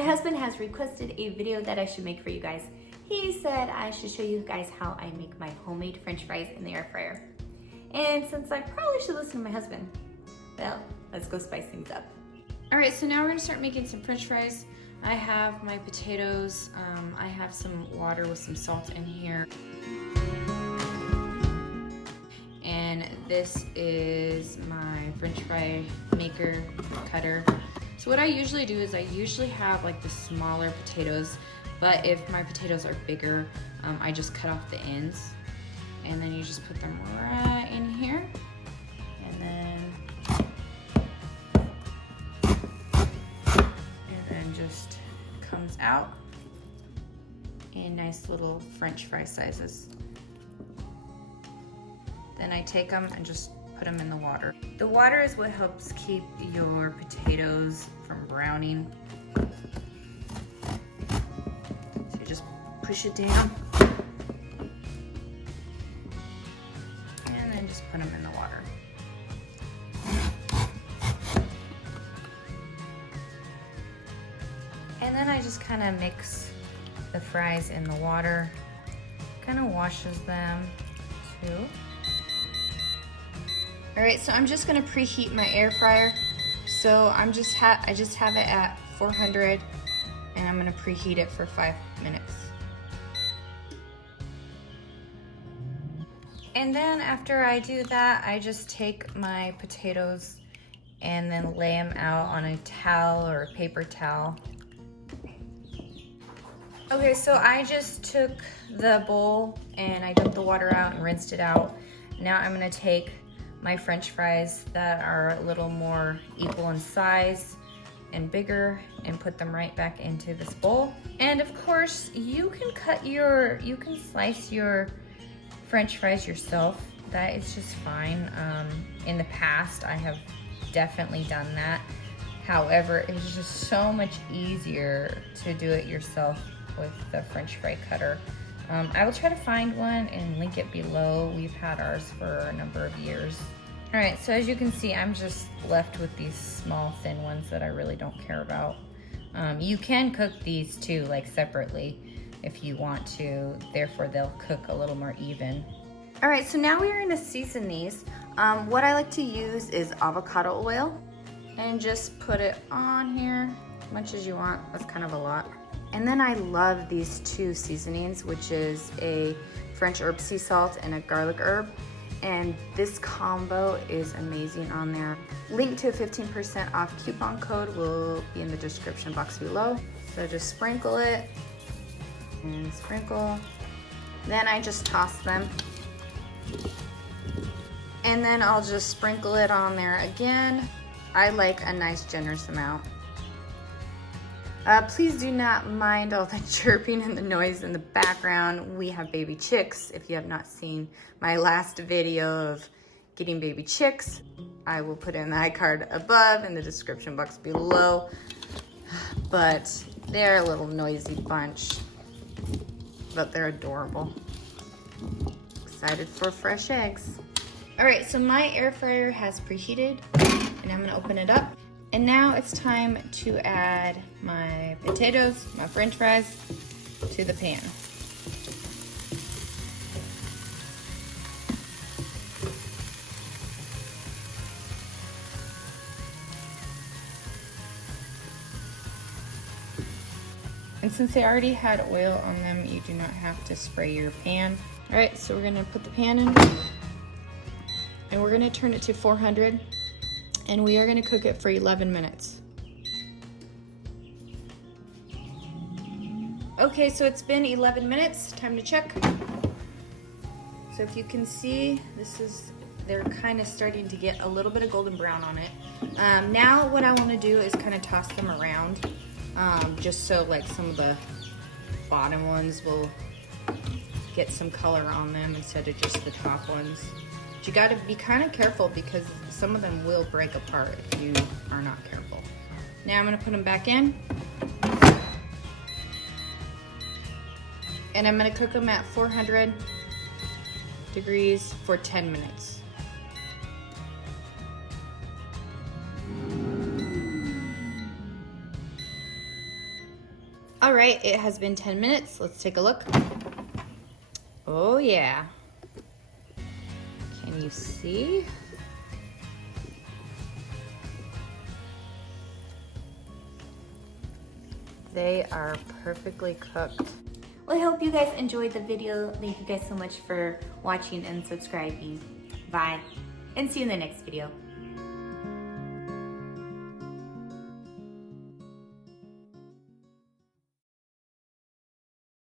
My husband has requested a video that I should make for you guys. He said I should show you guys how I make my homemade French fries in the air fryer. And since I probably should listen to my husband, well, let's go spice things up. All right, so now we're gonna start making some French fries. I have my potatoes. I have some water with some salt in here. And this is my French fry maker cutter. So what I usually do is I usually have like the smaller potatoes, but if my potatoes are bigger, I just cut off the ends. And then you just put them right in here. And then just comes out in nice little French fry sizes. Then I take them and just put them in the water. The water is what helps keep your potatoes from browning. So you just push it down and then just put them in the water. And then I just kind of mix the fries in the water, kind of washes them too. All right, so I'm just gonna preheat my air fryer. So I just have it at 400 and I'm gonna preheat it for 5 minutes. And then after I do that, I just take my potatoes and then lay them out on a towel or a paper towel. Okay, so I just took the bowl and I dumped the water out and rinsed it out. Now I'm gonna take my French fries that are a little more equal in size and bigger and put them right back into this bowl. And of course, you can slice your French fries yourself. That is just fine. In the past, I have definitely done that. However, it's just so much easier to do it yourself with the French fry cutter. I will try to find one and link it below. We've had ours for a number of years. All right, so as you can see, I'm just left with these small, thin ones that I really don't care about. You can cook these too, like separately, if you want to. Therefore, they'll cook a little more even. All right, so now we are gonna season these. What I like to use is avocado oil, and just put it on here, as much as you want. That's kind of a lot. And then I love these two seasonings, which is a French herb sea salt and a garlic herb. And this combo is amazing on there. Link to a 15% off coupon code will be in the description box below. So just sprinkle it and sprinkle. Then I just toss them. And then I'll just sprinkle it on there again. I like a nice generous amount. Please do not mind all the chirping and the noise in the background. We have baby chicks. If you have not seen my last video of getting baby chicks, I will put in the iCard above in the description box below. But they're a little noisy bunch, but they're adorable. Excited for fresh eggs. All right, so my air fryer has preheated and I'm gonna open it up. And now it's time to add my potatoes, my French fries, to the pan. And since they already had oil on them, you do not have to spray your pan. All right, so we're gonna put the pan in and we're gonna turn it to 400. And we are gonna cook it for 11 minutes. Okay, so it's been 11 minutes, time to check. So if you can see, they're kind of starting to get a little bit of golden brown on it. Now what I wanna do is kind of toss them around, just so like some of the bottom ones will get some color on them instead of just the top ones. But you gotta be kind of careful because some of them will break apart if you are not careful. Now I'm gonna put them back in. And I'm gonna cook them at 400 degrees for 10 minutes. All right, it has been 10 minutes. Let's take a look. Oh yeah. Can you see? They are perfectly cooked. Well, I hope you guys enjoyed the video. Thank you guys so much for watching and subscribing. Bye, and see you in the next video.